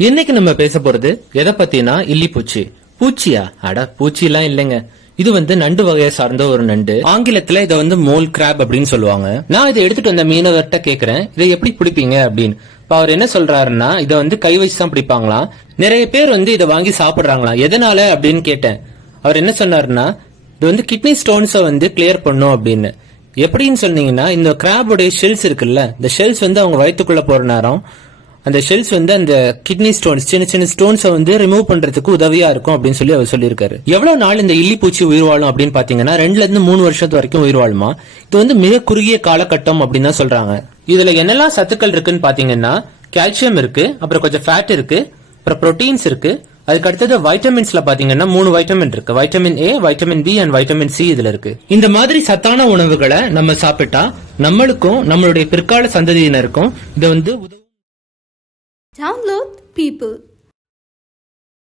இன்னைக்கு நம்ம பேச போறது எதை பத்தினா இல்லிப்பூச்சி. பூச்சியா? அட பூச்சி எல்லாம் இல்லைங்க. இது நண்டு வகையை சார்ந்த ஒரு நண்டு. ஆங்கிலத்துல இதை மோல் கிராப் அப்படின்னு சொல்லுவாங்க. நான் இதை எடுத்துட்டு வந்த மீனவர்கிட்ட கேக்குறேன், இதை எப்படி பிடிப்பீங்க அப்படின்னு. இப்ப அவர் என்ன சொல்றாருன்னா, இதை கை வச்சு தான் பிடிப்பாங்களாம். நிறைய பேர் இதை வாங்கி சாப்பிடுறாங்களாம். எதனால அப்படின்னு கேட்டேன். அவர் என்ன சொன்னாருன்னா, இது கிட்னி ஸ்டோன்ஸை கிளியர் பண்ணும் அப்படின்னு. எப்படின்னு சொன்னீங்கன்னா, இந்த கிராபோடைய ஷெல்ஸ் இருக்குல்ல, இந்த ஷெல்ஸ் அவங்க வயிற்றுக்குள்ள போற நேரம் அந்த ஷெல்ஸ் அந்த கிட்னி ஸ்டோன்ஸ், சின்ன சின்ன ஸ்டோன்ஸை ரிமூவ் பண்றதுக்கு உதவியா இருக்கும் அப்படின்னு சொல்லி அவர் சொல்லியிருக்காரு. எவ்வளவு நாள் இந்த இல்லிப்பூச்சி உயிர் வாழும் அப்படின்னு பாத்தீங்கன்னா 2 ல இருந்து 3 வருஷத்து வரைக்கும் உயிர் வாழுமா. இது மிக குறுகிய காலகட்டம் அப்படின்னு தான் சொல்றாங்க. இதுல என்னெல்லாம் சத்துக்கள் இருக்குன்னு பாத்தீங்கன்னா, கால்சியம் இருக்கு, அப்புறம் கொஞ்சம் ஃபேட் இருக்கு, அப்புறம் புரோட்டீன்ஸ் இருக்கு. அதுக்கு அடுத்தது வைட்டமின்ஸ்ல பாத்தீங்கன்னா 3 வைட்டமின் இருக்கு. Vitamin A, vitamin B and vitamin C இதுல இருக்கு. இந்த மாதிரி சத்தான உணவுகளை நம்ம சாப்பிட்டா நம்மளுக்கும் நம்மளுடைய பிற்கால சந்ததியினருக்கும் இது Download People.